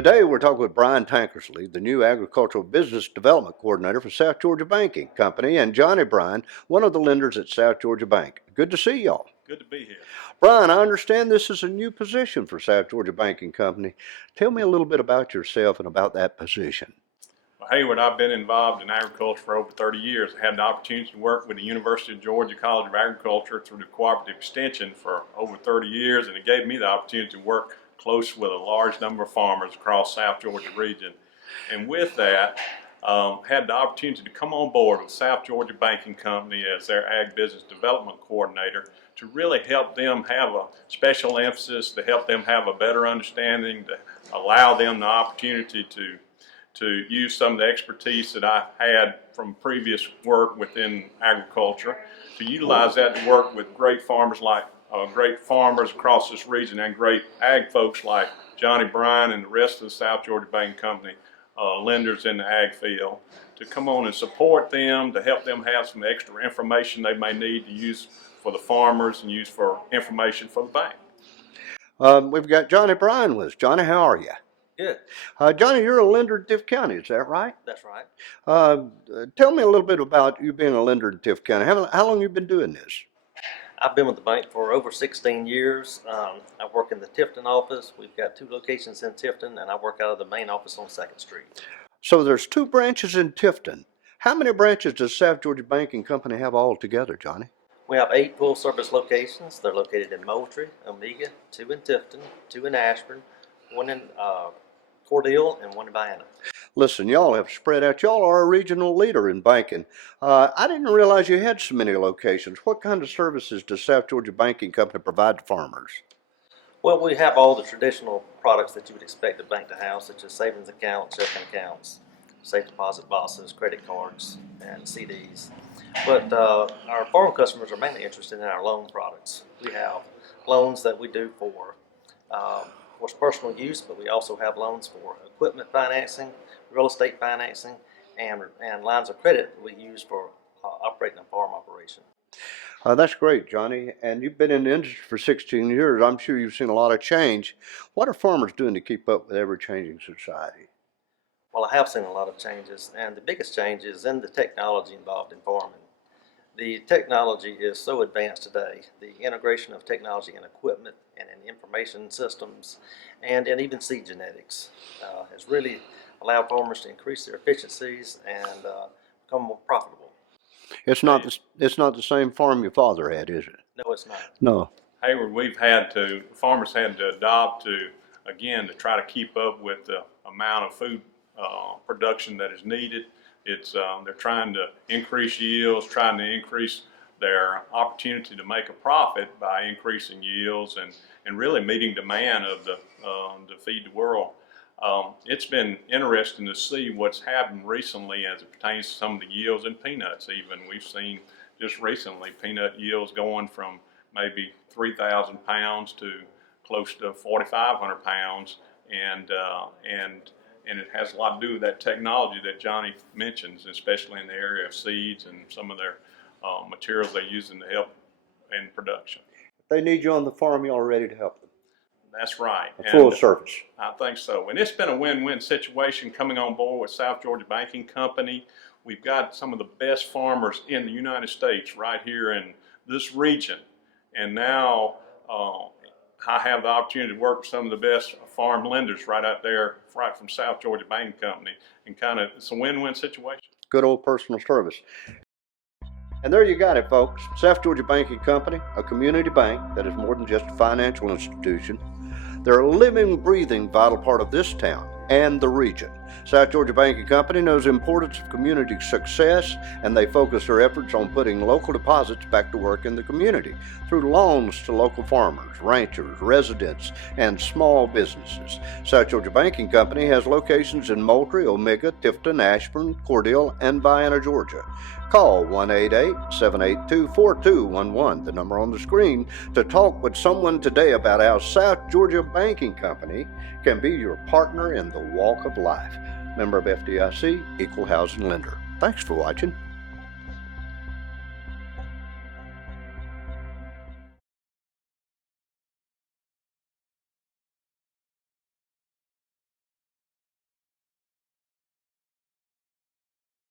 Today, we're talking with Brian Tankersley, the new Agricultural Business Development Coordinator for South Georgia Banking Company, and Johnny Bryan, one of the lenders at South Georgia Bank. Good to see y'all. Good to be here. Brian, I understand this is a new position for South Georgia Banking Company. Tell me a little bit about yourself and about that position. Well, Hayward, I've been involved in agriculture for over 30 years. I had the opportunity to work with the University of Georgia College of Agriculture through the Cooperative Extension for over 30 years, and it gave me the opportunity to work close with a large number of farmers across South Georgia region. And with that, had the opportunity to come on board with South Georgia Banking Company as their Ag Business Development Coordinator to really help them have a special emphasis, to help them have a better understanding, to allow them the opportunity to use some of the expertise that I've had from previous work within agriculture, to utilize that to work with great farmers across this region and great ag folks like Johnny Bryan and the rest of the South Georgia Banking Company lenders in the ag field, to come on and support them, to help them have some extra information they may need to use for the farmers and use for information for the bank. We've got Johnny Bryan with us. Johnny, how are you? Good. Johnny, you're a lender in Tift County, is that right? That's right. Tell me a little bit about you being a lender in Tift County. How long have you been doing this? I've been with the bank for over 16 years. I work in the Tifton office. We've got 2 locations in Tifton, and I work out of the main office on 2nd Street. So there's 2 branches in Tifton. How many branches does South Georgia Banking Company have altogether, Johnny? We have 8 full-service locations. They're located in Moultrie, Omega, 2 in Tifton, 2 in Ashburn, 1 in Cordele, and 1 in Vienna. Listen, y'all have spread out. Y'all are a regional leader in banking. I didn't realize you had so many locations. What kind of services does South Georgia Banking Company provide to farmers? Well, we have all the traditional products that you would expect a bank to have, such as savings accounts, checking accounts, safe deposit boxes, credit cards, and CDs. But our farm customers are mainly interested in our loan products. We have loans that we do for personal use, but we also have loans for equipment financing, real estate financing, and lines of credit that we use for operating a farm operation. That's great, Johnny. And you've been in the industry for 16 years. I'm sure you've seen a lot of change. What are farmers doing to keep up with ever-changing society? Well, I have seen a lot of changes, and the biggest change is in the technology involved in farming. The technology is so advanced today. The integration of technology in equipment and in information systems and in even seed genetics has really allowed farmers to increase their efficiencies and become more profitable. It's not the same farm your father had, is it? No, it's not. No. Hayward, farmers had to adopt to try to keep up with the amount of food production that is needed. They're trying to increase yields, trying to increase their opportunity to make a profit by increasing yields and really meeting demand of to feed the world. It's been interesting to see what's happened recently as it pertains to some of the yields in peanuts. Even we've seen just recently peanut yields going from maybe 3,000 pounds to close to 4,500 pounds, and it has a lot to do with that technology that Johnny mentions, especially in the area of seeds and some of their materials they use to help in production. If they need you on the farm, you're ready to help them. That's right. Full service. I think so. And it's been a win-win situation coming on board with South Georgia Banking Company. We've got some of the best farmers in the United States right here in this region. And now I have the opportunity to work with some of the best farm lenders right out there, right from South Georgia Banking Company. And it's a win-win situation. Good old personal service. And there you got it, folks. South Georgia Banking Company, a community bank that is more than just a financial institution. They're a living, breathing, vital part of this town and the region. South Georgia Banking Company knows the importance of community success, and they focus their efforts on putting local deposits back to work in the community through loans to local farmers, ranchers, residents, and small businesses. South Georgia Banking Company has locations in Moultrie, Omega, Tifton, Ashburn, Cordele, and Vienna, Georgia. Call 1-888-782-4211, the number on the screen, to talk with someone today about how South Georgia Banking Company can be your partner in the walk of life. Member of FDIC, Equal Housing Lender. Thanks for watching.